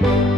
thank you